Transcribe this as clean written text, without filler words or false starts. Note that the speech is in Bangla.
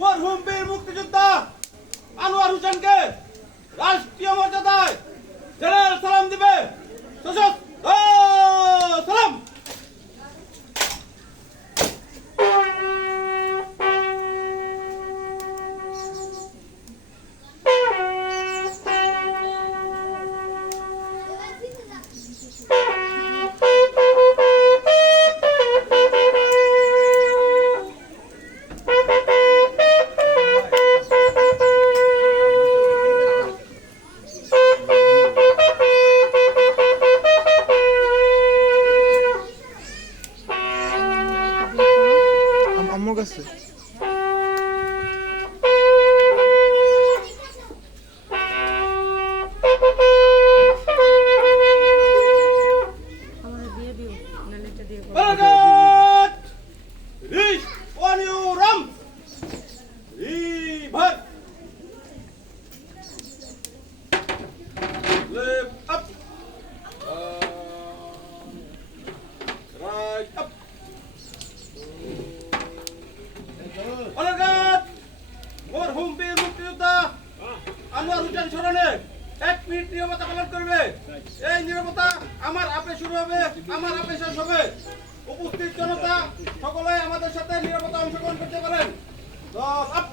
মরহুম বীর মুক্তিযোদ্ধা আনোয়ার হোসেনকে রাষ্ট্রীয় মর্যাদায় জেনারেল সালাম দিবে। সশস্ত্র সালাম। আম্মুর কাছে মরহুম বীর মুক্তিযোদ্ধা আনোয়ার হোসেন স্মরণে 1 মিনিট নীরবতা পালন করবে। এই নীরবতা আমার আপে শুরু হবে, আমার আপে শেষ হবে। উপস্থিত জনতা সকলে আমাদের সাথে নীরবতা অংশগ্রহণ করতে পারেন। 10 আপ।